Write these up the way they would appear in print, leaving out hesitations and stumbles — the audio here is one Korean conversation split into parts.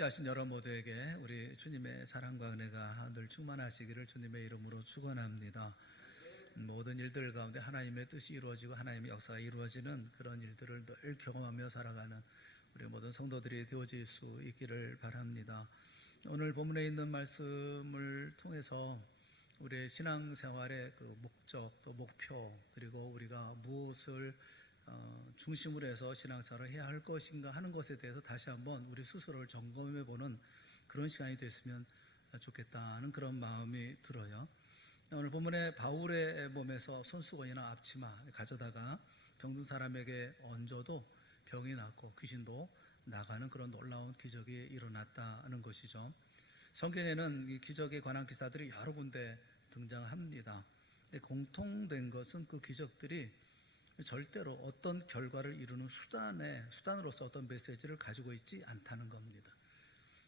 함께 하신 여러 모두에게 우리 주님의 사랑과 은혜가 늘 충만하시기를 주님의 이름으로 축원합니다. 모든 일들 가운데 하나님의 뜻이 이루어지고 하나님의 역사가 이루어지는 그런 일들을 늘 경험하며 살아가는 우리 모든 성도들이 되어질 수 있기를 바랍니다. 오늘 본문에 있는 말씀을 통해서 우리의 신앙생활의 그 목적 또 목표, 그리고 우리가 무엇을 중심으로 해서 신앙생활을 해야 할 것인가 하는 것에 대해서 다시 한번 우리 스스로를 점검해 보는 그런 시간이 됐으면 좋겠다는 그런 마음이 들어요. 오늘 본문에 바울의 몸에서 손수건이나 앞치마 가져다가 병든 사람에게 얹어도 병이 낫고 귀신도 나가는 그런 놀라운 기적이 일어났다는 것이죠. 성경에는 이 기적에 관한 기사들이 여러 군데 등장합니다. 공통된 것은 그 기적들이 절대로 어떤 결과를 이루는 수단으로서 어떤 메시지를 가지고 있지 않다는 겁니다.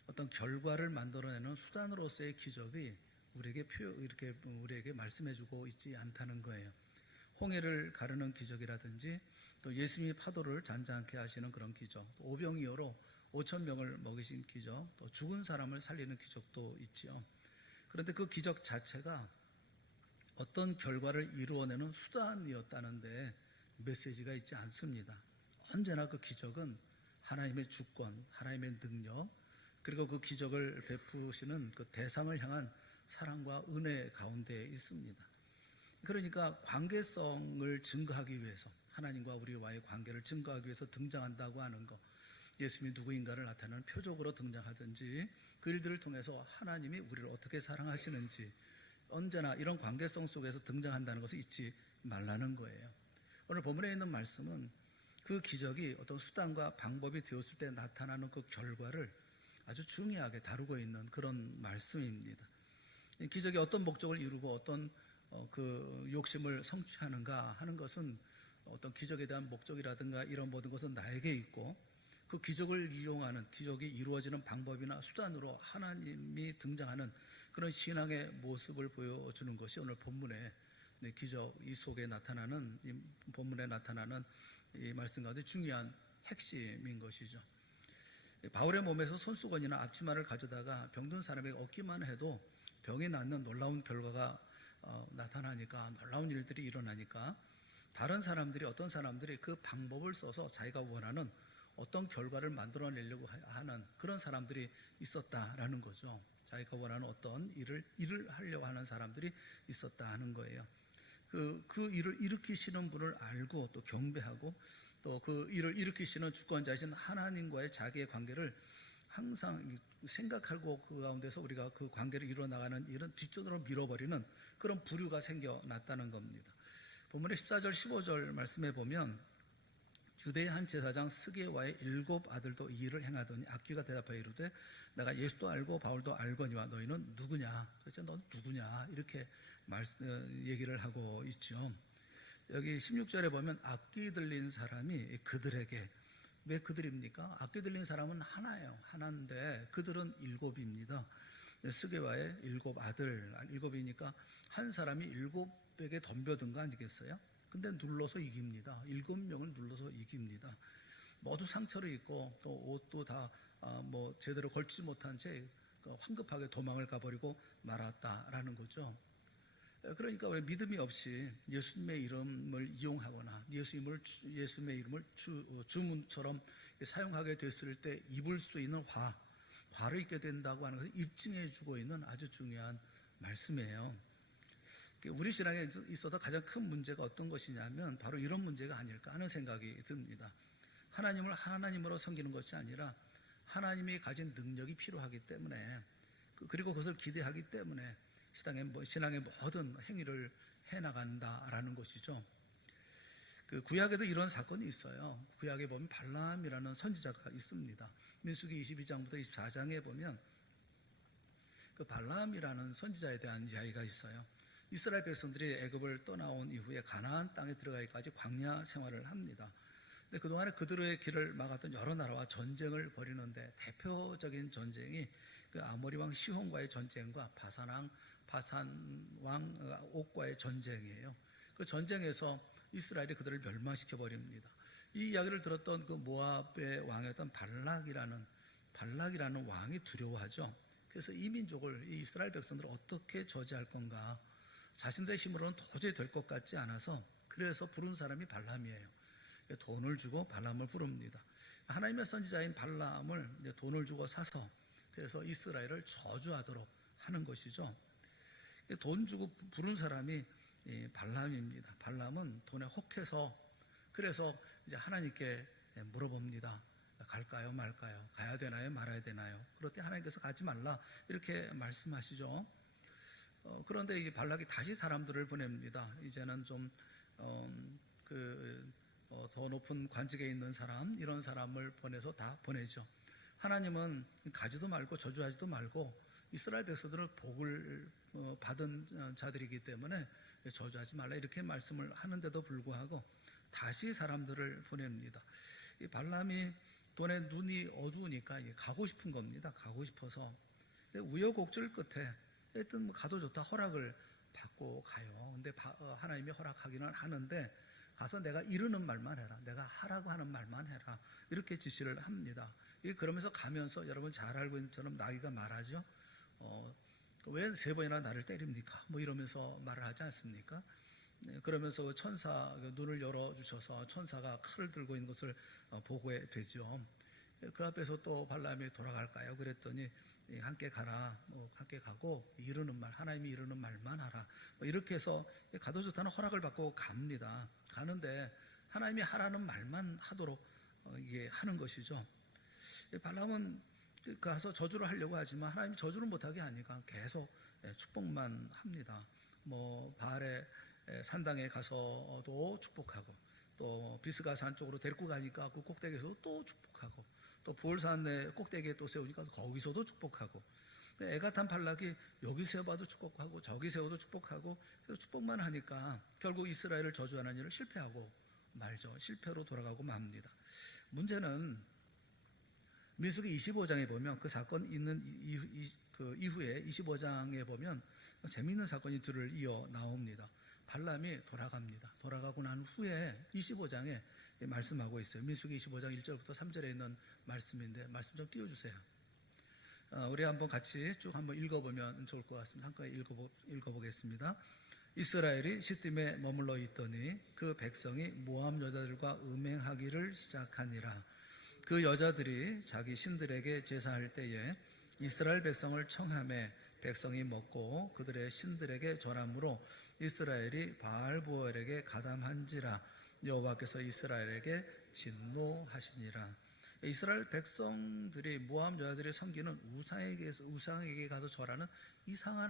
어떤 결과를 만들어내는 수단으로서의 기적이 우리에게 말씀해주고 있지 않다는 거예요. 홍해를 가르는 기적이라든지 또 예수님이 파도를 잔잔케 하시는 그런 기적, 또 오병이어로 5,000명을 먹이신 기적, 또 죽은 사람을 살리는 기적도 있지요. 그런데 그 기적 자체가 어떤 결과를 이루어내는 수단이었다는데 메시지가 있지 않습니다. 언제나 그 기적은 하나님의 주권, 하나님의 능력, 그리고 그 기적을 베푸시는 그 대상을 향한 사랑과 은혜 가운데 있습니다. 그러니까 관계성을 증거하기 위해서, 하나님과 우리와의 관계를 증거하기 위해서 등장한다고 하는 것, 예수님이 누구인가를 나타내는 표적으로 등장하든지 그 일들을 통해서 하나님이 우리를 어떻게 사랑하시는지 언제나 이런 관계성 속에서 등장한다는 것을 잊지 말라는 거예요. 오늘 본문에 있는 말씀은 그 기적이 어떤 수단과 방법이 되었을 때 나타나는 그 결과를 아주 중요하게 다루고 있는 그런 말씀입니다. 이 기적이 어떤 목적을 이루고 어떤 그 욕심을 성취하는가 하는 것은 어떤 기적에 대한 목적이라든가 이런 모든 것은 나에게 있고, 그 기적을 이용하는, 기적이 이루어지는 방법이나 수단으로 하나님이 등장하는 그런 신앙의 모습을 보여주는 것이 오늘 본문의 기적 이 속에 나타나는, 이 본문에 나타나는 이 말씀 가운데 중요한 핵심인 것이죠. 바울의 몸에서 손수건이나 앞치마를 가져다가 병든 사람에게 얻기만 해도 병이 낫는 놀라운 결과가 나타나니까, 놀라운 일들이 일어나니까 어떤 사람들이 그 방법을 써서 자기가 원하는 어떤 결과를 만들어내려고 하는 그런 사람들이 있었다라는 거죠. 자기가 원하는 어떤 일을 하려고 하는 사람들이 있었다는 거예요. 그 일을 일으키시는 분을 알고 또 경배하고, 또 그 일을 일으키시는 주권자이신 하나님과의 자기의 관계를 항상 생각하고 그 가운데서 우리가 그 관계를 이루어나가는 일은 뒷전으로 밀어버리는 그런 부류가 생겨났다는 겁니다. 본문의 14절 15절 말씀해 보면, 주대의 한 제사장 스게와의 7 아들도 이 일을 행하더니 악귀가 대답하여 이르되 내가 예수도 알고 바울도 알거니와 너희는 누구냐? 그래서 너는 누구냐? 이렇게 얘기를 하고 있죠. 여기 16절에 보면 악귀 들린 사람이 그들에게, 왜 그들입니까? 악귀 들린 사람은 하나예요. 하나인데 그들은 7입니다. 스게와의 7 아들, 7이니까 한 사람이 7에게 덤벼든 거 아니겠어요? 근데 눌러서 이깁니다. 7명을 눌러서 이깁니다. 모두 상처를 입고 또 옷도 다 제대로 걸치지 못한 채 황급하게 도망을 가버리고 말았다라는 거죠. 그러니까 왜 믿음이 없이 예수님의 이름을 이용하거나 예수님의 이름을 주문처럼 사용하게 됐을 때 입을 수 있는 화를 입게 된다고 하는 것을 입증해 주고 있는 아주 중요한 말씀이에요. 우리 신앙에 있어서 가장 큰 문제가 어떤 것이냐면 바로 이런 문제가 아닐까 하는 생각이 듭니다. 하나님을 하나님으로 섬기는 것이 아니라 하나님이 가진 능력이 필요하기 때문에, 그리고 그것을 기대하기 때문에 신앙의 모든 행위를 해나간다라는 것이죠. 그 구약에도 이런 사건이 있어요. 구약에 보면 발람이라는 선지자가 있습니다. 민수기 22장부터 24장에 보면 그 발람이라는 선지자에 대한 이야기가 있어요. 이스라엘 백성들이 애굽을 떠나온 이후에 가나안 땅에 들어가기까지 광야 생활을 합니다. 근데 그동안에 그들의 길을 막았던 여러 나라와 전쟁을 벌이는데 대표적인 전쟁이 그 아모리 왕 시혼과의 전쟁과 바산 왕 옥과의 전쟁이에요. 그 전쟁에서 이스라엘이 그들을 멸망시켜 버립니다. 이 이야기를 들었던 그 모압의 왕이었던 발락이라는 왕이 두려워하죠. 그래서 이 민족을, 이 이스라엘 백성들을 어떻게 저지할 건가, 자신들의 힘으로는 도저히 될 것 같지 않아서 그래서 부른 사람이 발람이에요. 돈을 주고 발람을 부릅니다. 하나님의 선지자인 발람을 돈을 주고 사서 그래서 이스라엘을 저주하도록 하는 것이죠. 돈 주고 부른 사람이 발람입니다. 발람은 돈에 혹해서 그래서 이제 하나님께 물어봅니다. 갈까요 말까요? 가야 되나요 말아야 되나요? 그럴 때 하나님께서 가지 말라 이렇게 말씀하시죠. 그런데 이 발락이 다시 사람들을 보냅니다. 이제는 좀 더 높은 관직에 있는 사람, 이런 사람을 보내서 다 보내죠. 하나님은 가지도 말고 저주하지도 말고 이스라엘 백성들을 복을 받은 자들이기 때문에 저주하지 말라 이렇게 말씀을 하는데도 불구하고 다시 사람들을 보냅니다. 이 발람이 돈에 눈이 어두우니까 가고 싶은 겁니다. 가고 싶어서. 우여곡절 끝에 하여튼 가도 좋다 허락을 받고 가요. 근데 하나님이 허락하기는 하는데 가서 내가 이르는 말만 해라. 내가 하라고 하는 말만 해라. 이렇게 지시를 합니다. 그러면서 가면서 여러분 잘 알고 있는 것처럼 나귀가 말하죠. 왜 3번이나 나를 때립니까? 뭐 이러면서 말을 하지 않습니까? 그러면서 천사 눈을 열어주셔서 천사가 칼을 들고 있는 것을 보게 되죠. 그 앞에서 또 발람이 돌아갈까요? 그랬더니 함께 가라. 함께 가고 이르는 말, 하나님이 이르는 말만 하라. 이렇게 해서 가도 좋다는 허락을 받고 갑니다. 가는데 하나님이 하라는 말만 하도록 이게 하는 것이죠. 발람은 가서 저주를 하려고 하지만 하나님이 저주를 못하게 하니까 계속 축복만 합니다. 바알의 산당에 가서도 축복하고 또 비스가산 쪽으로 데리고 가니까 그 꼭대기에서도 또 축복하고 또 부월산의 꼭대기에 또 세우니까 거기서도 축복하고 애가 탄 발락이 여기 세워봐도 축복하고 저기 세워도 축복하고 그래서 축복만 하니까 결국 이스라엘을 저주하는 일을 실패하고 말죠. 실패로 돌아가고 맙니다. 문제는 민수기 25장에 보면 그 사건 있는 그 이후에 25장에 보면 재미있는 사건이 둘을 이어 나옵니다. 발람이 돌아갑니다. 돌아가고 난 후에 25장에 말씀하고 있어요. 민수기 25장 1절부터 3절에 있는 말씀인데 말씀 좀 띄워주세요. 우리 한번 같이 쭉 한번 읽어보면 좋을 것 같습니다. 한꺼번에 읽어보겠습니다. 이스라엘이 시딤에 머물러 있더니 그 백성이 모압 여자들과 음행하기를 시작하니라. 그 여자들이 자기 신들에게 제사할 때에 이스라엘 백성을 청하매 백성이 먹고 그들의 신들에게 절함으로 이스라엘이 바알보엘에게 가담한지라. 여호와께서 이스라엘에게 진노하시니라. 이스라엘 백성들이 모압 여자들이 섬기는 우상에게 가서 절하는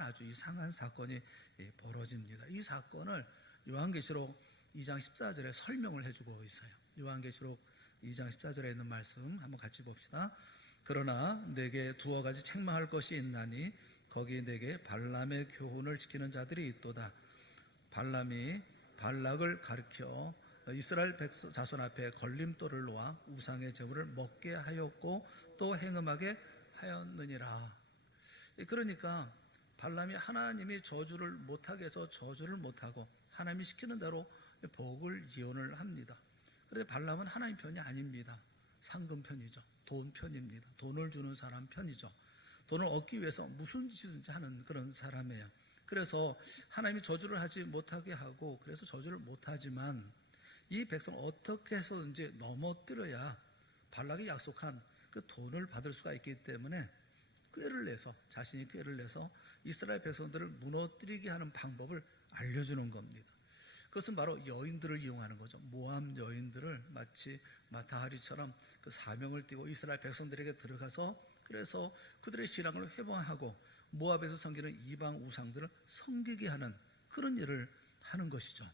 아주 이상한 사건이 벌어집니다. 이 사건을 요한계시록 2장 14절에 설명을 해주고 있어요. 요한계시록 2장 14절에 있는 말씀 한번 같이 봅시다. 그러나 내게 두어 가지 책망할 것이 있나니 거기 내게 발람의 교훈을 지키는 자들이 있도다. 발람이 발락을 가르쳐 이스라엘 자손 앞에 걸림돌을 놓아 우상의 제물을 먹게 하였고 또 행음하게 하였느니라. 그러니까 발람이 하나님이 저주를 못하게 해서 저주를 못하고 하나님이 시키는 대로 복을 예언을 합니다. 그런데 발람은 하나님 편이 아닙니다. 상금 편이죠. 돈 편입니다. 돈을 주는 사람 편이죠. 돈을 얻기 위해서 무슨 짓이든지 하는 그런 사람이에요. 그래서 하나님이 저주를 하지 못하게 하고 그래서 저주를 못하지만 이 백성 어떻게 해서든지 넘어뜨려야 발락이 약속한 그 돈을 받을 수가 있기 때문에 자신이 꾀를 내서 이스라엘 백성들을 무너뜨리게 하는 방법을 알려주는 겁니다. 그것은 바로 여인들을 이용하는 거죠. 모압 여인들을 마치 마타하리처럼 그 사명을 띠고 이스라엘 백성들에게 들어가서 그래서 그들의 신앙을 회복하고 모압에서 섬기는 이방 우상들을 섬기게 하는 그런 일을 하는 것이죠.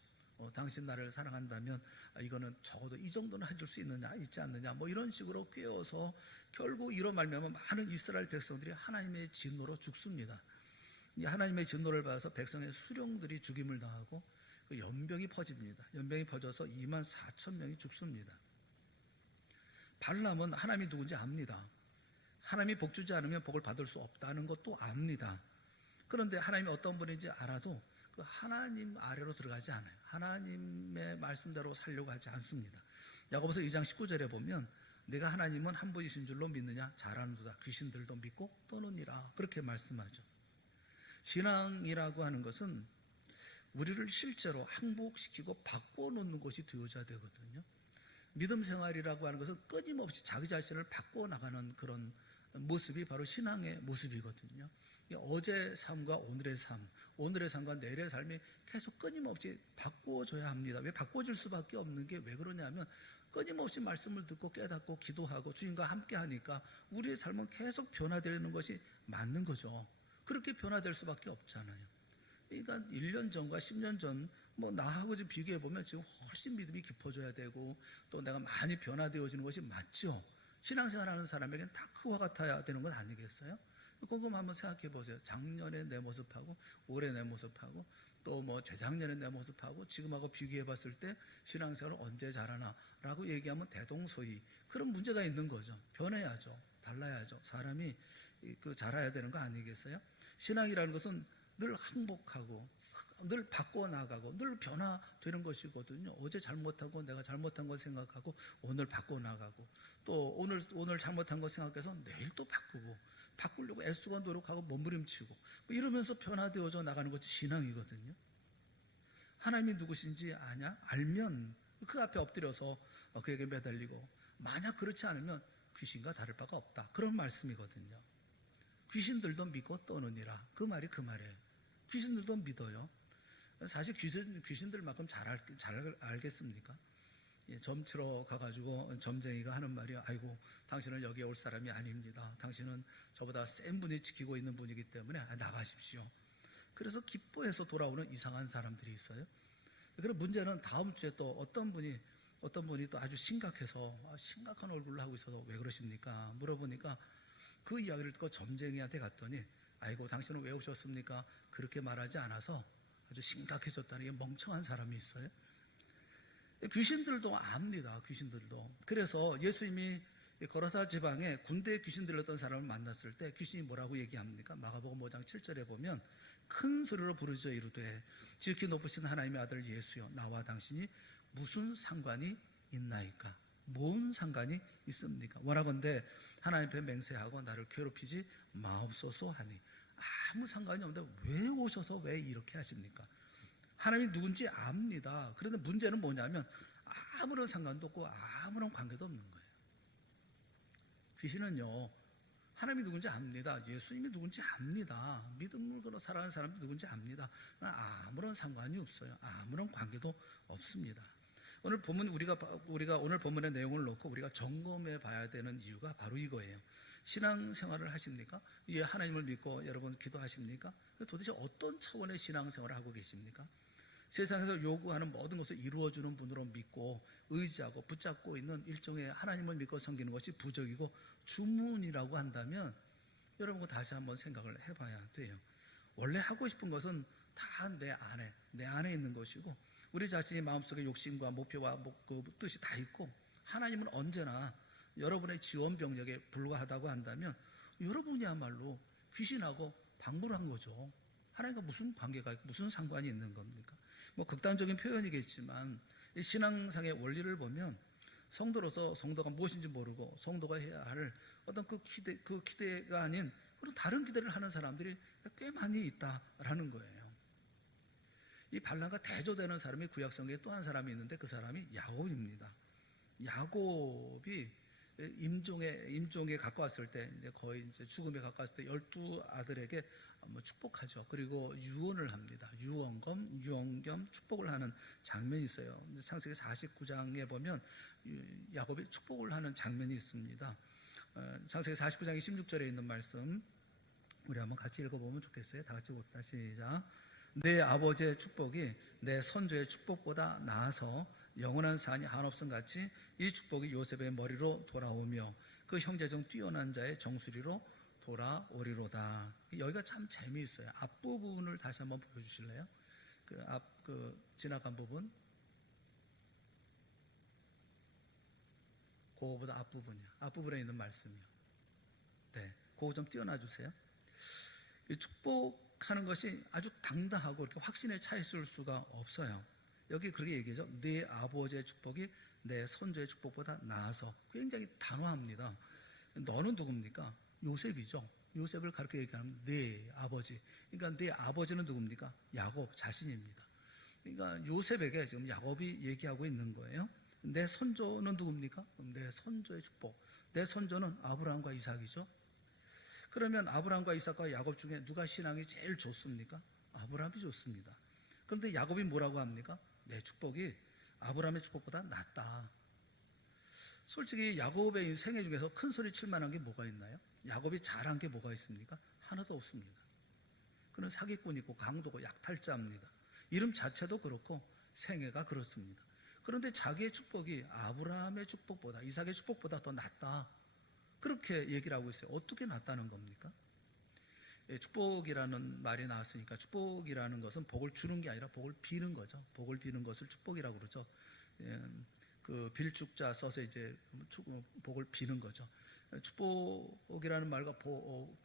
당신 나를 사랑한다면 이거는 적어도 이 정도는 해줄 수 있지 않느냐 이런 식으로 꿰어서 결국 이로 말미암아 많은 이스라엘 백성들이 하나님의 진노로 죽습니다. 하나님의 진노를 받아서 백성의 수령들이 죽임을 당하고 그 연병이 퍼집니다. 연병이 퍼져서 2만 4천 명이 죽습니다. 발람은 하나님이 누군지 압니다. 하나님이 복 주지 않으면 복을 받을 수 없다는 것도 압니다. 그런데 하나님이 어떤 분인지 알아도 그 하나님 아래로 들어가지 않아요. 하나님의 말씀대로 살려고 하지 않습니다. 야고보서 2장 19절에 보면 내가 하나님은 한 분이신 줄로 믿느냐? 잘하는도다. 귀신들도 믿고 떠느니라. 그렇게 말씀하죠. 신앙이라고 하는 것은 우리를 실제로 항복시키고 바꿔놓는 것이 되어야 되거든요. 믿음 생활이라고 하는 것은 끊임없이 자기 자신을 바꿔나가는 그런 모습이 바로 신앙의 모습이거든요. 어제의 삶과 오늘의 삶, 오늘의 삶과 내일의 삶이 계속 끊임없이 바꿔줘야 합니다. 왜 바꿔질 수밖에 없는 게 왜 그러냐면 끊임없이 말씀을 듣고 깨닫고 기도하고 주님과 함께 하니까 우리의 삶은 계속 변화되는 것이 맞는 거죠. 그렇게 변화될 수밖에 없잖아요. 그러니까 1년 전과 10년 전 나하고 좀 비교해 보면 지금 훨씬 믿음이 깊어져야 되고 또 내가 많이 변화되어지는 것이 맞죠. 신앙생활하는 사람에게는 다 그와 같아야 되는 건 아니겠어요? 그거 한번 생각해 보세요. 작년에 내 모습하고 올해 내 모습하고 또 재작년에 내 모습하고 지금하고 비교해 봤을 때 신앙생활을 언제 잘하나 라고 얘기하면 대동소이 그런 문제가 있는 거죠. 변해야죠. 달라야죠. 사람이 자라야 되는 거 아니겠어요? 신앙이라는 것은 늘 항복하고 늘 바꿔나가고 늘 변화되는 것이거든요. 어제 잘못하고 내가 잘못한 걸 생각하고 오늘 바꿔나가고 또 오늘 잘못한 걸 생각해서 내일 또 바꾸려고 애쓰고 노력하고 몸부림치고 이러면서 변화되어져 나가는 것이 신앙이거든요. 하나님이 누구신지 아냐? 알면 그 앞에 엎드려서 그에게 매달리고 만약 그렇지 않으면 귀신과 다를 바가 없다. 그런 말씀이거든요. 귀신들도 믿고 떠느니라. 그 말이에요. 귀신들도 믿어요. 사실 귀신들만큼 잘 알겠습니까? 점치러 가가지고 점쟁이가 하는 말이 아이고 당신은 여기에 올 사람이 아닙니다. 당신은 저보다 센 분이 지키고 있는 분이기 때문에 나가십시오. 그래서 기뻐해서 돌아오는 이상한 사람들이 있어요. 그럼 문제는 다음 주에 또 어떤 분이 또 아주 심각해서 심각한 얼굴로 하고 있어서 왜 그러십니까? 물어보니까 그 이야기를 듣고 점쟁이한테 갔더니 아이고 당신은 왜 오셨습니까? 그렇게 말하지 않아서 아주 심각해졌다는 게 멍청한 사람이 있어요. 귀신들도 압니다. 귀신들도. 그래서 예수님이 거라사 지방에 군대에 귀신 들렸던 사람을 만났을 때 귀신이 뭐라고 얘기합니까? 마가복음 5장 7절에 보면 큰 소리로 부르짖어 이르되 지극히 높으신 하나님의 아들 예수여 나와 당신이 무슨 상관이 있나이까? 뭔 상관이 있습니까? 원하건대 하나님 앞에 맹세하고 나를 괴롭히지 마옵소서 하니 아무 상관이 없는데 왜 오셔서 왜 이렇게 하십니까? 하나님이 누군지 압니다. 그런데 문제는 뭐냐면 아무런 상관도 없고 아무런 관계도 없는 거예요. 귀신은요 하나님이 누군지 압니다. 예수님이 누군지 압니다. 믿음으로 살아가는 사람이 누군지 압니다. 아무런 상관이 없어요. 아무런 관계도 없습니다. 오늘 본문 우리가 오늘 본문의 내용을 놓고 우리가 점검해 봐야 되는 이유가 바로 이거예요. 신앙생활을 하십니까? 예, 하나님을 믿고 여러분 기도하십니까? 도대체 어떤 차원의 신앙생활을 하고 계십니까? 세상에서 요구하는 모든 것을 이루어주는 분으로 믿고 의지하고 붙잡고 있는 일종의 하나님을 믿고 섬기는 것이 부적이고 주문이라고 한다면 여러분 다시 한번 생각을 해봐야 돼요. 원래 하고 싶은 것은 다 내 안에 있는 것이고 우리 자신이 마음속에 욕심과 목표와 그 뜻이 다 있고 하나님은 언제나 여러분의 지원 병력에 불과하다고 한다면 여러분이야말로 귀신하고 방불한 거죠. 하나님과 무슨 관계가 있고 무슨 상관이 있는 겁니까? 극단적인 표현이겠지만 신앙상의 원리를 보면 성도로서 성도가 무엇인지 모르고 성도가 해야 할 어떤 그 기대가 아닌 그런 다른 기대를 하는 사람들이 꽤 많이 있다라는 거예요. 이 발람과 대조되는 사람이 구약성경에 또 한 사람이 있는데 그 사람이 야곱입니다. 야곱이 임종에 가까웠을 때 이제 거의 이제 죽음에 가까웠을 때 12 아들에게 축복하죠. 그리고 유언을 합니다. 유언겸 축복을 하는 장면이 있어요. 창세기 49장에 보면 야곱이 축복을 하는 장면이 있습니다. 창세기 49장 26절에 있는 말씀 우리 한번 같이 읽어보면 좋겠어요. 다 같이 봅시다. 시작. 내 아버지의 축복이 내 선조의 축복보다 나아서 영원한 산이 한없음 같이 이 축복이 요셉의 머리로 돌아오며 그 형제 중 뛰어난 자의 정수리로 돌아오리로다. 여기가 참 재미있어요. 앞부분을 다시 한번 보여주실래요? 지나간 부분. 그거보다 앞부분이요. 앞부분에 있는 말씀이요. 네, 그거 좀 띄워놔 주세요. 이 축복하는 것이 아주 당당하고 이렇게 확신에 차 있을 수가 없어요. 여기 그렇게 얘기하죠. 네 아버지의 축복이 내 선조의 축복보다 나아서 굉장히 단호합니다. 너는 누굽니까? 요셉이죠. 요셉을 가르쳐 얘기하면 네 아버지. 그러니까 네 아버지는 누굽니까? 야곱 자신입니다. 그러니까 요셉에게 지금 야곱이 얘기하고 있는 거예요. 내 선조는 누굽니까? 내 선조의 축복. 내 선조는 아브라함과 이삭이죠. 그러면 아브라함과 이삭과 야곱 중에 누가 신앙이 제일 좋습니까? 아브라함이 좋습니다. 그런데 야곱이 뭐라고 합니까? 내 축복이 아브라함의 축복보다 낫다. 솔직히 야곱의 인생 중에서 큰 소리 칠 만한 게 뭐가 있나요? 야곱이 잘한 게 뭐가 있습니까? 하나도 없습니다. 그는 사기꾼이고 강도고 약탈자입니다. 이름 자체도 그렇고 생애가 그렇습니다. 그런데 자기의 축복이 아브라함의 축복보다, 이삭의 축복보다 더 낫다. 그렇게 얘기를 하고 있어요. 어떻게 낫다는 겁니까? 축복이라는 말이 나왔으니까 축복이라는 것은 복을 주는 게 아니라 복을 비는 거죠. 복을 비는 것을 축복이라고 그러죠. 그 빌축자 써서 이제 복을 비는 거죠. 축복이라는 말과 뭐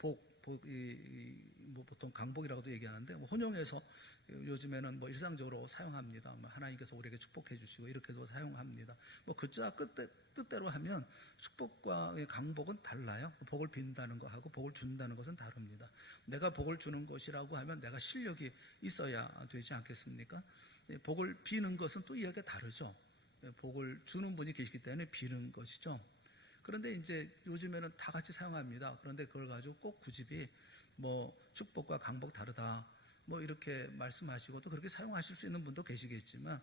보통 강복이라고도 얘기하는데 혼용해서 요즘에는 뭐 일상적으로 사용합니다. 뭐 하나님께서 우리에게 축복해 주시고 이렇게도 사용합니다. 뭐 그자 뜻대로 하면 축복과 강복은 달라요. 복을 빈다는 거하고 복을 준다는 것은 다릅니다. 내가 복을 주는 것이라고 하면 내가 실력이 있어야 되지 않겠습니까? 복을 비는 것은 또 이야기가 다르죠. 복을 주는 분이 계시기 때문에 비는 것이죠. 그런데 이제 요즘에는 다 같이 사용합니다. 그런데 그걸 가지고 꼭 구집이 뭐 축복과 강복 다르다 뭐 이렇게 말씀하시고 또 그렇게 사용하실 수 있는 분도 계시겠지만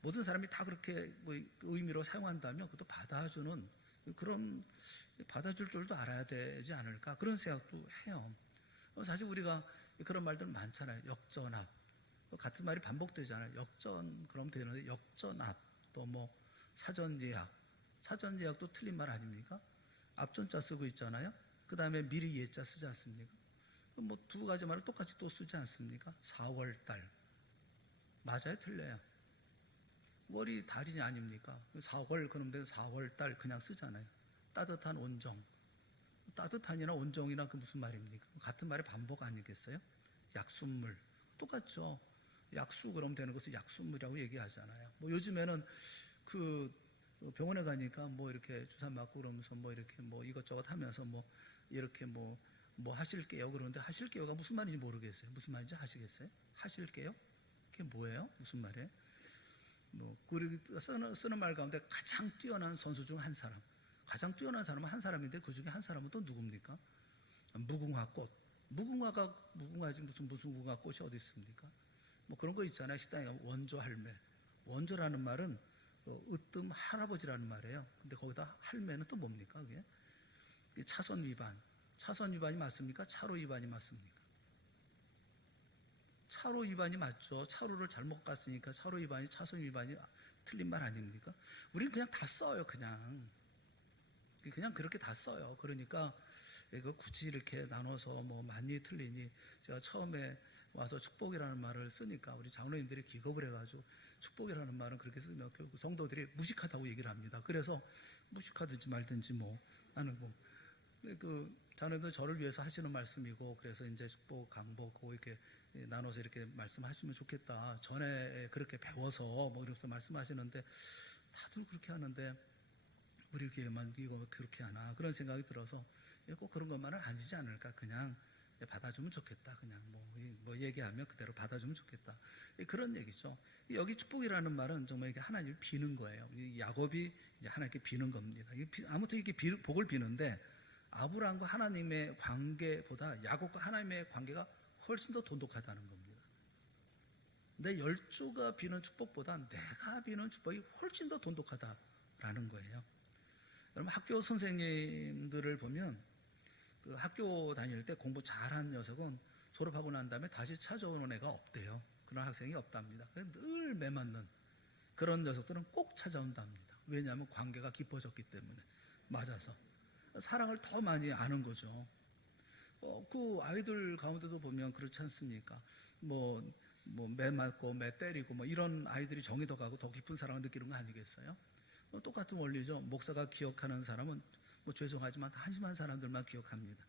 모든 사람이 다 그렇게 뭐 의미로 사용한다면 그것도 받아주는 그런 받아줄 줄도 알아야 되지 않을까 그런 생각도 해요. 사실 우리가 그런 말들 많잖아요. 역전압 같은 말이 반복되잖아요. 역전 그럼 되는데 역전압 또 뭐 사전예약 사전예약도 틀린 말 아닙니까? 앞전자 쓰고 있잖아요. 그 다음에 미리 예자 쓰지 않습니까? 뭐 두 가지 말을 똑같이 또 쓰지 않습니까? 4월달 맞아요? 틀려요? 월이 달이 아닙니까? 4월 그런데 4월달 그냥 쓰잖아요. 따뜻한 온정 따뜻한이나 온정이나 그 무슨 말입니까? 같은 말의 반복 아니겠어요? 약순물 똑같죠. 약수 그럼 되는 것을 약순물이라고 얘기하잖아요. 뭐 요즘에는 그 병원에 가니까 뭐 이렇게 주사 맞고 그러면서 뭐 이렇게 뭐 이것저것 하면서 뭐 이렇게 뭐 하실게요 그러는데 하실게요가 무슨 말인지 모르겠어요. 무슨 말인지 아시겠어요? 하실게요? 그게 뭐예요? 무슨 말이에요? 뭐 그리고 쓰는 말 가운데 가장 뛰어난 선수 중 한 사람, 가장 뛰어난 사람은 한 사람인데 그 중에 한 사람은 또 누굽니까? 무궁화꽃. 무궁화지 무슨 무궁화꽃이 어디 있습니까? 뭐 그런 거 있잖아요. 식당에 가면 원조 할매. 원조라는 말은 으뜸 할아버지라는 말이에요. 근데 거기다 할매는 또 뭡니까? 그게 차선 위반. 차선 위반이 맞습니까? 차로 위반이 맞습니까? 차로 위반이 맞죠. 차로를 잘못 갔으니까 차로 위반이 차선 위반이 틀린 말 아닙니까? 우리는 그냥 다 써요. 그냥 그렇게 다 써요. 그러니까 이거 굳이 이렇게 나눠서 뭐 맞니 틀리니 제가 처음에 와서 축복이라는 말을 쓰니까 우리 장로님들이 기겁을 해가지고 축복이라는 말은 그렇게 쓰면 결국 성도들이 무식하다고 얘기를 합니다. 그래서 무식하든지 말든지 뭐 나는 뭐 그 장로님들 저를 위해서 하시는 말씀이고 그래서 이제 축복 강복 이렇게 나눠서 이렇게 말씀하시면 좋겠다. 전에 그렇게 배워서 뭐 이래서 말씀하시는데 다들 그렇게 하는데 우리 교회만 이거 그렇게 하나 그런 생각이 들어서 꼭 그런 것만은 아니지 않을까. 그냥 받아주면 좋겠다. 그냥 뭐 얘기하면 그대로 받아주면 좋겠다. 그런 얘기죠. 여기 축복이라는 말은 정말 이게 하나님을 비는 거예요. 야곱이 이제 하나님께 비는 겁니다. 아무튼 이렇게 복을 비는데 아브라함과 하나님의 관계보다 야곱과 하나님의 관계가 훨씬 더 돈독하다는 겁니다. 내 열조가 비는 축복보다 내가 비는 축복이 훨씬 더 돈독하다라는 거예요. 여러분 학교 선생님들을 보면 그 학교 다닐 때 공부 잘한 녀석은 졸업하고 난 다음에 다시 찾아오는 애가 없대요. 그런 학생이 없답니다. 늘 매맞는 그런 녀석들은 꼭 찾아온답니다. 왜냐하면 관계가 깊어졌기 때문에 맞아서 사랑을 더 많이 아는 거죠. 그 아이들 가운데도 보면 그렇지 않습니까? 매 맞고 매 때리고 뭐 이런 아이들이 정이 더 가고 더 깊은 사랑을 느끼는 거 아니겠어요? 똑같은 원리죠. 목사가 기억하는 사람은 뭐 죄송하지만 한심한 사람들만 기억합니다.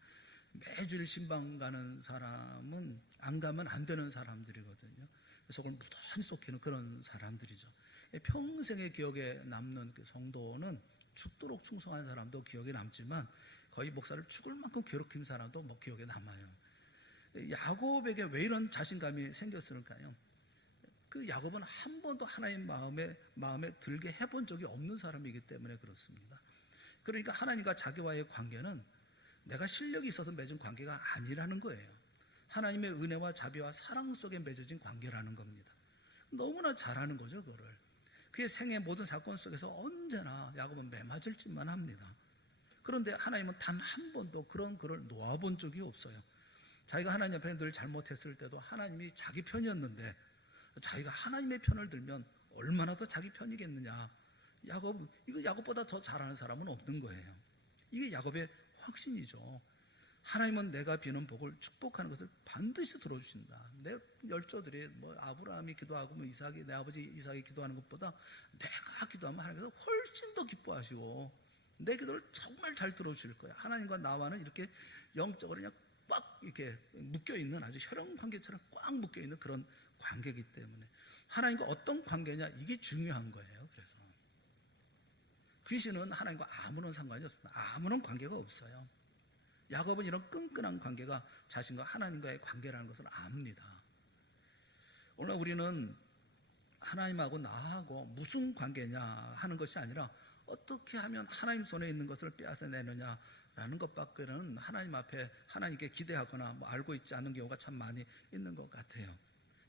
매주일 신방 가는 사람은 안 가면 안 되는 사람들이거든요. 속을 무던히 쏟기는 그런 사람들이죠. 평생의 기억에 남는 그 성도는 죽도록 충성한 사람도 기억에 남지만 거의 목사를 죽을 만큼 괴롭힌 사람도 뭐 기억에 남아요. 야곱에게 왜 이런 자신감이 생겼을까요? 그 야곱은 한 번도 하나님 마음에 들게 해본 적이 없는 사람이기 때문에 그렇습니다. 그러니까 하나님과 자기와의 관계는 내가 실력이 있어서 맺은 관계가 아니라는 거예요. 하나님의 은혜와 자비와 사랑 속에 맺어진 관계라는 겁니다. 너무나 잘하는 거죠, 그거를. 그의 생애 모든 사건 속에서 언제나 야곱은 매맞을 짓만 합니다. 그런데 하나님은 단 한 번도 그런 글을 놓아본 적이 없어요. 자기가 하나님 앞에 늘 잘못했을 때도 하나님이 자기 편이었는데 자기가 하나님의 편을 들면 얼마나 더 자기 편이겠느냐. 이거 야곱보다 더 잘하는 사람은 없는 거예요. 이게 야곱의 확신이죠. 하나님은 내가 비는 복을 축복하는 것을 반드시 들어주신다. 내 열조들이 뭐 아브라함이 기도하고 뭐 이삭이, 내 아버지 이삭이 기도하는 것보다 내가 기도하면 하나님께서 훨씬 더 기뻐하시고 내 기도를 정말 잘 들어주실 거야. 하나님과 나와는 이렇게 영적으로 그냥 꽉 이렇게 묶여있는, 아주 혈연 관계처럼 꽉 묶여있는 그런 관계이기 때문에 하나님과 어떤 관계냐, 이게 중요한 거예요. 그래서 귀신은 하나님과 아무런 상관이 없습니다. 아무런 관계가 없어요. 야곱은 이런 끈끈한 관계가 자신과 하나님과의 관계라는 것을 압니다. 오늘 우리는 하나님하고 나하고 무슨 관계냐 하는 것이 아니라 어떻게 하면 하나님 손에 있는 것을 빼앗아내느냐라는 것밖에는 하나님 앞에 하나님께 기대하거나 뭐 알고 있지 않은 경우가 참 많이 있는 것 같아요.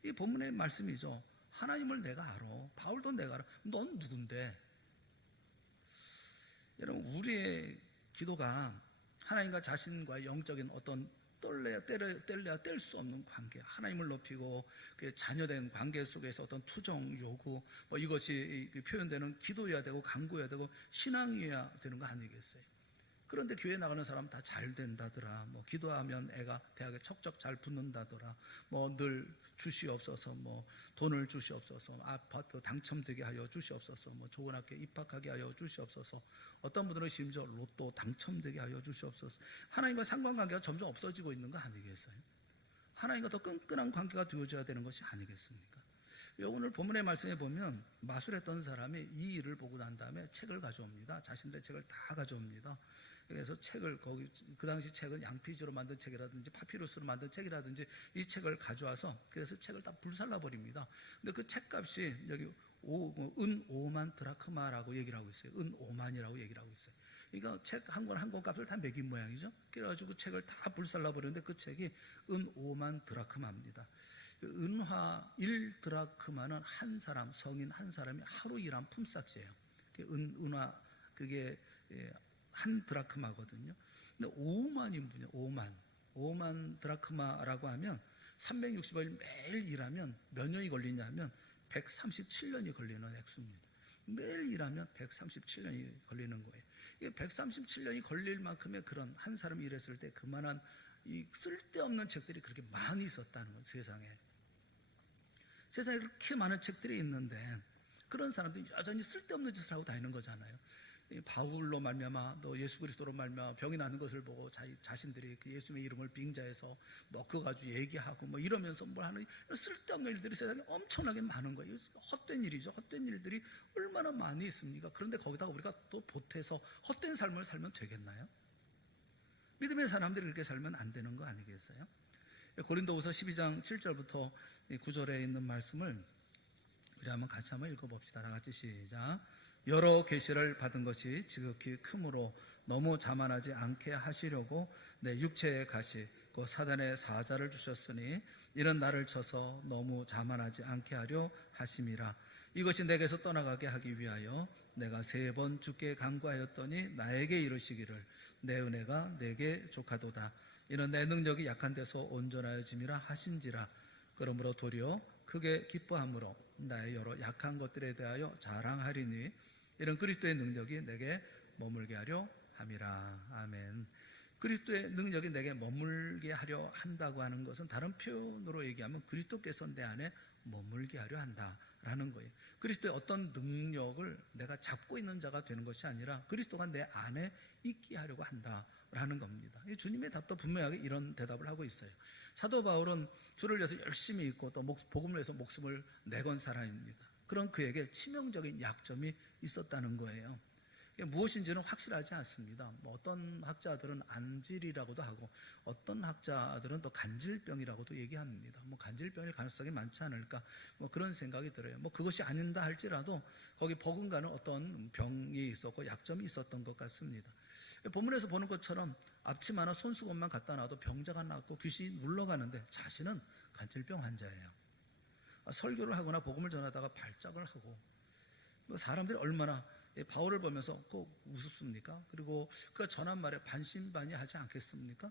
이 본문의 말씀이죠. 하나님을 내가 알아. 바울도 내가 알아. 넌 누군데? 여러분, 우리의 기도가 하나님과 자신과의 영적인 어떤 뗄래야 뗄 수 없는 관계, 하나님을 높이고 그 자녀된 관계 속에서 어떤 투정, 요구, 뭐 이것이 표현되는 기도여야 되고 간구여야 되고 신앙이어야 되는 거 아니겠어요? 그런데 교회 나가는 사람 다 잘 된다더라. 뭐 기도하면 애가 대학에 척척 잘 붙는다더라. 뭐 늘 주시옵소서, 뭐 돈을 주시옵소서, 아파트 당첨되게 하여 주시옵소서, 뭐 좋은 학교에 입학하게 하여 주시옵소서. 어떤 분들은 심지어 로또 당첨되게 하여 주시옵소서. 하나님과 상관관계가 점점 없어지고 있는 거 아니겠어요? 하나님과 더 끈끈한 관계가 되어져야 되는 것이 아니겠습니까? 오늘 본문의 말씀에 보면 마술했던 사람이 이 일을 보고 난 다음에 책을 가져옵니다. 자신들의 책을 다 가져옵니다. 그래서 책을 그 당시 책은 양피지로 만든 책이라든지 파피루스로 만든 책이라든지 이 책을 가져와서 그래서 책을 다 불살라 버립니다. 근데 그 책값이 여기 은 5만 드라크마라고 얘기를 하고 있어요. 은 5만이라고 얘기를 하고 있어요. 그러니까 책 한 권 값을 다 매긴 모양이죠. 그래가지고 책을 다 불살라 버렸는데 그 책이 은 5만 드라크마입니다. 은화 1드라크마는 한 사람, 성인 한 사람이 하루 일한 품삯이에요. 은화 그게 한 드라크마거든요. 근데 5만인분이요. 5만 드라크마라고 하면 365일 매일 일하면 몇 년이 걸리냐면 137년이 걸리는 액수입니다. 매일 일하면 137년이 걸리는 거예요. 이게 137년이 걸릴 만큼의 그런 한 사람이 일했을 때 그만한 이 쓸데없는 책들이 그렇게 많이 있었다는 거예요. 세상에 그렇게 많은 책들이 있는데 그런 사람들이 여전히 쓸데없는 짓을 하고 다니는 거잖아요. 바울로 말미암아 또 예수 그리스도로 말미암아 병이 나는 것을 보고 자신들이 그 예수님의 이름을 빙자해서 넣어가지고 얘기하고 뭐 이러면서 뭘 하는 쓸데없는 일들이 세상에 엄청나게 많은 거예요. 헛된 일이죠. 헛된 일들이 얼마나 많이 있습니까? 그런데 거기다가 우리가 또 보태서 헛된 삶을 살면 되겠나요? 믿음의 사람들이 그렇게 살면 안 되는 거 아니겠어요? 고린도후서 12장 7절부터 9절에 있는 말씀을 우리 같이 한번 읽어봅시다. 다 같이 시작. 여러 계시를 받은 것이 지극히 크므로 너무 자만하지 않게 하시려고 내 육체의 가시 곧 사단의 사자를 주셨으니 이는 나를 쳐서 너무 자만하지 않게 하려 하심이라. 이것이 내게서 떠나가게 하기 위하여 내가 3번 주께 간구하였더니 나에게 이르시기를 내 은혜가 내게 족하도다. 이는 내 능력이 약한 데서 온전하여짐이라 하신지라. 그러므로 도리어 크게 기뻐함으로 나의 여러 약한 것들에 대하여 자랑하리니 이런 그리스도의 능력이 내게 머물게 하려 함이라. 아멘. 그리스도의 능력이 내게 머물게 하려 한다고 하는 것은 다른 표현으로 얘기하면 그리스도께서 내 안에 머물게 하려 한다라는 거예요. 그리스도의 어떤 능력을 내가 잡고 있는 자가 되는 것이 아니라 그리스도가 내 안에 있게 하려고 한다라는 겁니다. 주님의 답도 분명하게 이런 대답을 하고 있어요. 사도 바울은 주를 위해서 열심히 있고 또 복음을 위해서 목숨을 내건 사람입니다. 그런 그에게 치명적인 약점이 있었다는 거예요. 무엇인지는 확실하지 않습니다. 어떤 학자들은 안질이라고도 하고 어떤 학자들은 또 간질병이라고도 얘기합니다. 간질병일 가능성이 많지 않을까 그런 생각이 들어요. 그것이 아닌다 할지라도 거기 버금가는 어떤 병이 있었고 약점이 있었던 것 같습니다. 본문에서 보는 것처럼 앞치마나 손수건만 갖다 놔도 병자가 낫고 귀신이 물러가는데 자신은 간질병 환자예요. 설교를 하거나 복음을 전하다가 발작을 하고 사람들이 얼마나 바울을 보면서 꼭 우습습니까? 그리고 그가 전한 말에 반신반의하지 않겠습니까?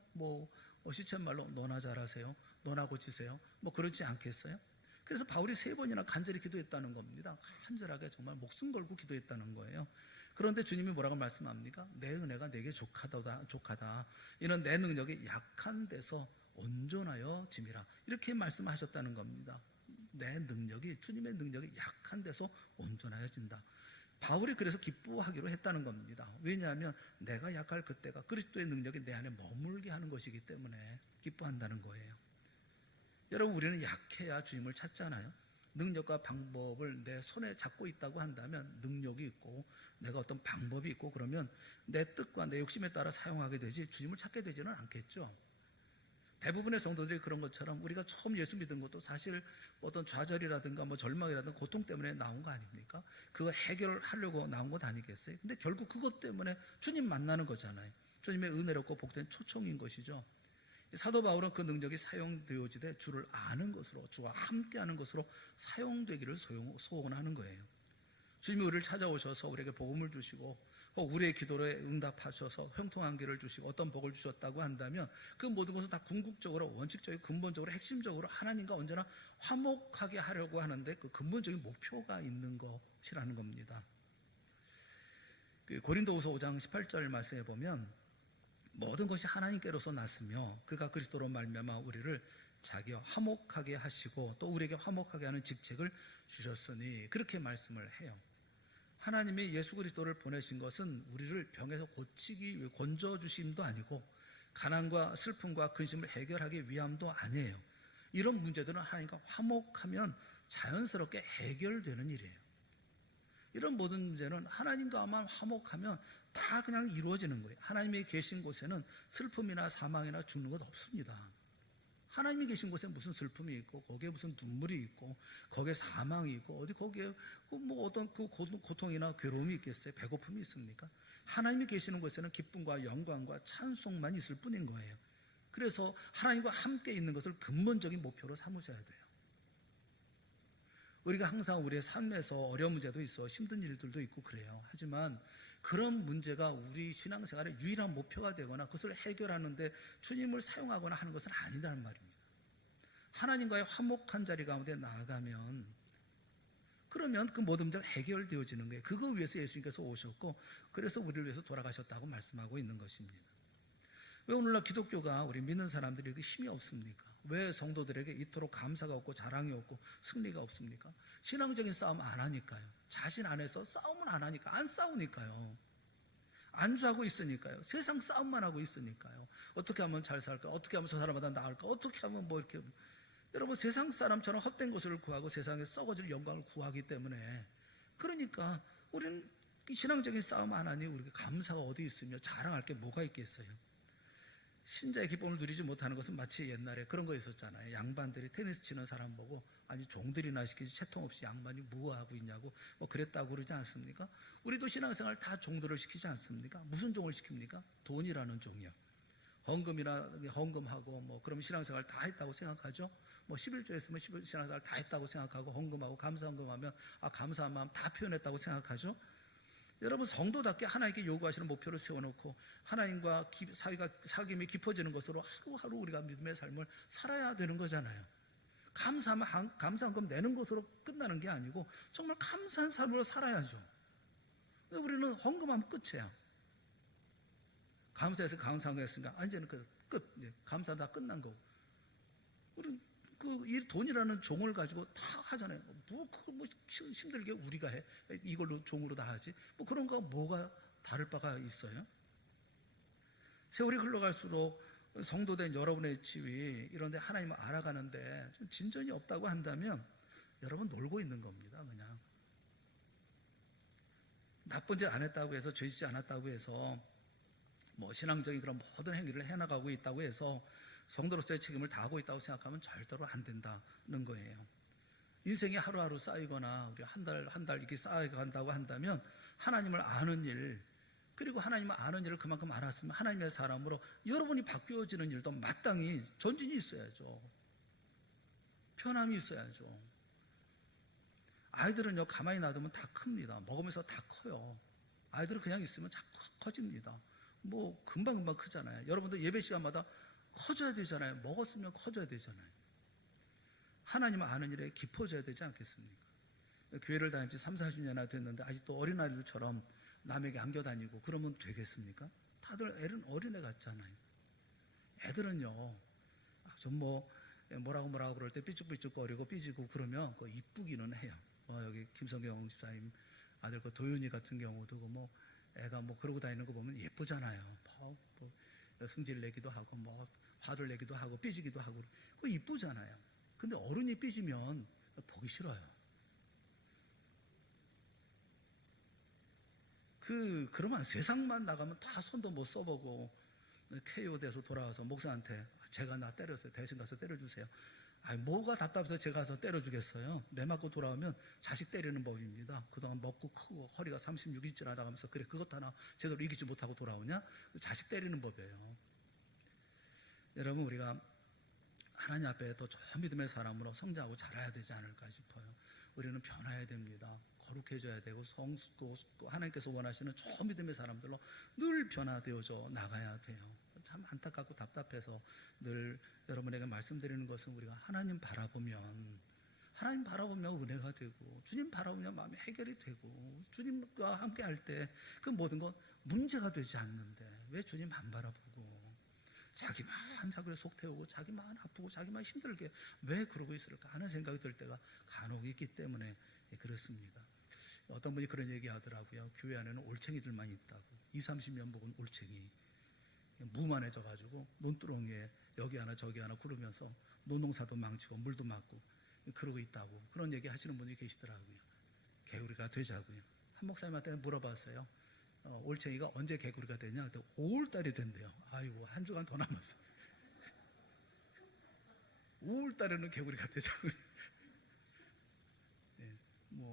시쳇말로 너나 잘하세요, 너나 고치세요, 그렇지 않겠어요? 그래서 바울이 3번이나 간절히 기도했다는 겁니다. 간절하게 정말 목숨 걸고 기도했다는 거예요. 그런데 주님이 뭐라고 말씀합니까? 내 은혜가 내게 족하다. 이는 내 능력이 약한 데서 온전하여 짐이라. 이렇게 말씀하셨다는 겁니다. 내 능력이, 주님의 능력이 약한 데서 온전하여 진다. 바울이 그래서 기뻐하기로 했다는 겁니다. 왜냐하면 내가 약할 그때가 그리스도의 능력이 내 안에 머물게 하는 것이기 때문에 기뻐한다는 거예요. 여러분, 우리는 약해야 주님을 찾잖아요. 능력과 방법을 내 손에 잡고 있다고 한다면 능력이 있고 내가 어떤 방법이 있고 그러면 내 뜻과 내 욕심에 따라 사용하게 되지 주님을 찾게 되지는 않겠죠. 대부분의 성도들이 그런 것처럼 우리가 처음 예수 믿은 것도 사실 어떤 좌절이라든가 절망이라든가 고통 때문에 나온 거 아닙니까? 그거 해결하려고 나온 것 아니겠어요? 근데 결국 그것 때문에 주님 만나는 거잖아요. 주님의 은혜롭고 복된 초청인 것이죠. 사도 바울은 그 능력이 사용되어지되 주를 아는 것으로, 주와 함께하는 것으로 사용되기를 소원하는 거예요. 주님이 우리를 찾아오셔서 우리에게 복음을 주시고 우리의 기도에 응답하셔서 형통한 길을 주시고 어떤 복을 주셨다고 한다면 그 모든 것은 다 궁극적으로, 원칙적이고 근본적으로, 핵심적으로 하나님과 언제나 화목하게 하려고 하는데 그 근본적인 목표가 있는 것이라는 겁니다. 고린도후서 5장 18절 말씀에 보면 모든 것이 하나님께로서 났으며 그가 그리스도로 말미암아 우리를 자기와 화목하게 하시고 또 우리에게 화목하게 하는 직책을 주셨으니, 그렇게 말씀을 해요. 하나님이 예수 그리스도를 보내신 것은 우리를 병에서 고치기 위해 건져주심도 아니고 가난과 슬픔과 근심을 해결하기 위함도 아니에요. 이런 문제들은 하나님과 화목하면 자연스럽게 해결되는 일이에요. 이런 모든 문제는 하나님과만 화목하면 다 그냥 이루어지는 거예요. 하나님이 계신 곳에는 슬픔이나 사망이나 죽는 것 없습니다. 하나님이 계신 곳에 무슨 슬픔이 있고 거기에 무슨 눈물이 있고 거기에 사망이 있고 어디 거기에 어떤 고통이나 괴로움이 있겠어요? 배고픔이 있습니까? 하나님이 계시는 곳에는 기쁨과 영광과 찬송만 있을 뿐인 거예요. 그래서 하나님과 함께 있는 것을 근본적인 목표로 삼으셔야 돼요. 우리가 항상 우리의 삶에서 어려운 문제도 있어, 힘든 일들도 있고 그래요. 하지만 그런 문제가 우리 신앙생활의 유일한 목표가 되거나 그것을 해결하는데 주님을 사용하거나 하는 것은 아니라는 말입니다. 하나님과의 화목한 자리 가운데 나아가면 그러면 그 모든 문제가 해결되어지는 거예요. 그거 위해서 예수님께서 오셨고 그래서 우리를 위해서 돌아가셨다고 말씀하고 있는 것입니다. 왜 오늘날 기독교가, 우리 믿는 사람들이 이렇게 힘이 없습니까? 왜 성도들에게 이토록 감사가 없고 자랑이 없고 승리가 없습니까? 신앙적인 싸움 안 하니까요. 자신 안에서 싸움을 안 하니까, 안 싸우니까요. 안주하고 있으니까요. 세상 싸움만 하고 있으니까요. 어떻게 하면 잘 살까? 어떻게 하면 저 사람보다 나을까? 어떻게 하면 이렇게. 여러분, 세상 사람처럼 헛된 것을 구하고 세상에 썩어질 영광을 구하기 때문에, 그러니까 우리는 신앙적인 싸움 안 하니 우리가 감사가 어디 있으며 자랑할 게 뭐가 있겠어요? 신자의 기쁨을 누리지 못하는 것은 마치 옛날에 그런 거 있었잖아요. 양반들이 테니스 치는 사람 보고 아니 종들이나 시키지 채통 없이 양반이 뭐하고 있냐고 그랬다고 그러지 않습니까? 우리도 신앙생활 다 종들을 시키지 않습니까? 무슨 종을 시킵니까? 돈이라는 종이요. 헌금하고 그럼 신앙생활 다 했다고 생각하죠? 11조 했으면 신앙생활 다 했다고 생각하고 헌금하고 감사헌금하면 감사한 마음 다 표현했다고 생각하죠? 여러분, 성도답게 하나님께 요구하시는 목표를 세워놓고 하나님과 사귐이 깊어지는 것으로 하루하루 우리가 믿음의 삶을 살아야 되는 거잖아요. 감사하면 감사헌금 내는 것으로 끝나는 게 아니고 정말 감사한 삶으로 살아야죠. 우리는 헌금하면 끝이에요. 감사해서 감사한 거 했으니까 이제는 끝. 감사 다 끝난 거고. 우리는 이 돈이라는 종을 가지고 다 하잖아요. 힘들게 우리가 해. 이걸로 종으로 다 하지. 그런 거 뭐가 다를 바가 있어요? 세월이 흘러갈수록 성도된 여러분의 지위 이런 데 하나님을 알아가는데 좀 진전이 없다고 한다면 여러분 놀고 있는 겁니다. 그냥 나쁜 짓 안 했다고 해서, 죄 짓지 않았다고 해서, 뭐 신앙적인 그런 모든 행위를 해나가고 있다고 해서 성도로서의 책임을 다하고 있다고 생각하면 절대로 안 된다는 거예요. 인생이 하루하루 쌓이거나 우리 한 달 이렇게 쌓여간다고 한다면 하나님을 아는 일, 그리고 하나님을 아는 일을 그만큼 알았으면 하나님의 사람으로 여러분이 바뀌어지는 일도 마땅히 전진이 있어야죠. 변함이 있어야죠. 아이들은요, 가만히 놔두면 다 큽니다. 먹으면서 다 커요. 아이들은 그냥 있으면 자꾸 커집니다. 뭐 금방금방 크잖아요. 여러분들 예배 시간마다 커져야 되잖아요. 먹었으면 커져야 되잖아요. 하나님을 아는 일에 깊어져야 되지 않겠습니까? 교회를 다닌 지 30, 40년이나 됐는데 아직도 어린아이들처럼 남에게 안겨다니고 그러면 되겠습니까? 다들 애는 어린애 같잖아요. 애들은요, 좀 뭐라고 그럴 때 삐죽삐죽거리고 삐지고 그러면 그거 이쁘기는 해요. 여기 김성경 집사님 아들 그 도윤이 같은 경우도 애가 그러고 다니는 거 보면 예쁘잖아요. 승질 내기도 하고 화를 내기도 하고 삐지기도 하고 그거 이쁘잖아요. 근데 어른이 삐지면 보기 싫어요. 그러면 세상만 나가면 다 손도 못 써보고 KO 돼서 돌아와서 목사한테 제가 나 때렸어요. 대신 가서 때려주세요. 뭐가 답답해서 제가 가서 때려주겠어요. 매 맞고 돌아오면 자식 때리는 법입니다. 그동안 먹고 크고 허리가 36인치 나가면서 그래 그것 하나 제대로 이기지 못하고 돌아오냐? 자식 때리는 법이에요. 여러분, 우리가 하나님 앞에 더 좋은 믿음의 사람으로 성장하고 자라야 되지 않을까 싶어요. 우리는 변화해야 됩니다. 거룩해져야 되고 성숙고 하나님께서 원하시는 좋은 믿음의 사람들로 늘 변화되어져 나가야 돼요. 참 안타깝고 답답해서 늘 여러분에게 말씀드리는 것은 우리가 하나님 바라보면 은혜가 되고 주님 바라보면 마음이 해결이 되고 주님과 함께 할 때 그 모든 건 문제가 되지 않는데 왜 주님 안 바라보고 자기만 자기를 속 태우고 자기만 아프고 자기만 힘들게 왜 그러고 있을까 하는 생각이 들 때가 간혹 있기 때문에 그렇습니다. 어떤 분이 그런 얘기 하더라고요. 교회 안에는 올챙이들만 있다고. 20, 30년 먹은 올챙이 무만해져 가지고 논두렁에 여기 하나 저기 하나 구르면서 논농사도 망치고 물도 맞고 그러고 있다고 그런 얘기 하시는 분이 계시더라고요. 개구리가 되자고요. 한 목사님한테 물어봤어요. 올챙이가 언제 개구리가 되냐? 그때 5월달이 된대요. 아이고, 한 주간 더 남았어. 5월달에는 개구리가 되자고요. 네,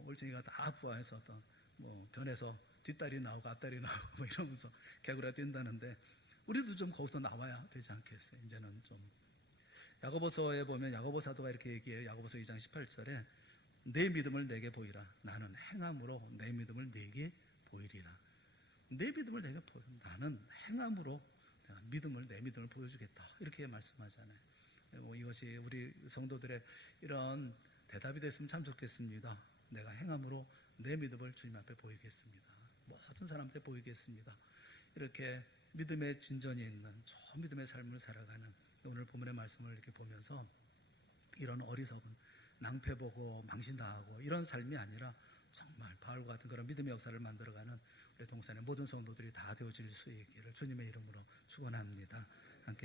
올챙이가 다 부화해서 변해서 뒷다리 나오고 앞다리 나오고 이러면서 개구리가 된다는데 우리도 좀 거기서 나와야 되지 않겠어요? 이제는 좀. 야고보서에 보면 야고보 사도가 이렇게 얘기해요. 야고보서 2장 18절에 내 믿음을 내게 보이라. 나는 행함으로 내 믿음을 내게 보이리라. 내 믿음을 내게 보여. 나는 행함으로 내 믿음을 보여주겠다. 이렇게 말씀하잖아요. 이것이 우리 성도들의 이런 대답이 됐으면 참 좋겠습니다. 내가 행함으로 내 믿음을 주님 앞에 보이겠습니다. 모든 사람한테 보이겠습니다. 이렇게 믿음의 진전이 있는 좋은 믿음의 삶을 살아가는 오늘 본문의 말씀을 이렇게 보면서 이런 어리석은 낭패보고 망신당하고 이런 삶이 아니라 정말 바울과 같은 그런 믿음의 역사를 만들어가는 우리 동산의 모든 성도들이 다 되어질 수 있기를 주님의 이름으로 축원합니다. 함께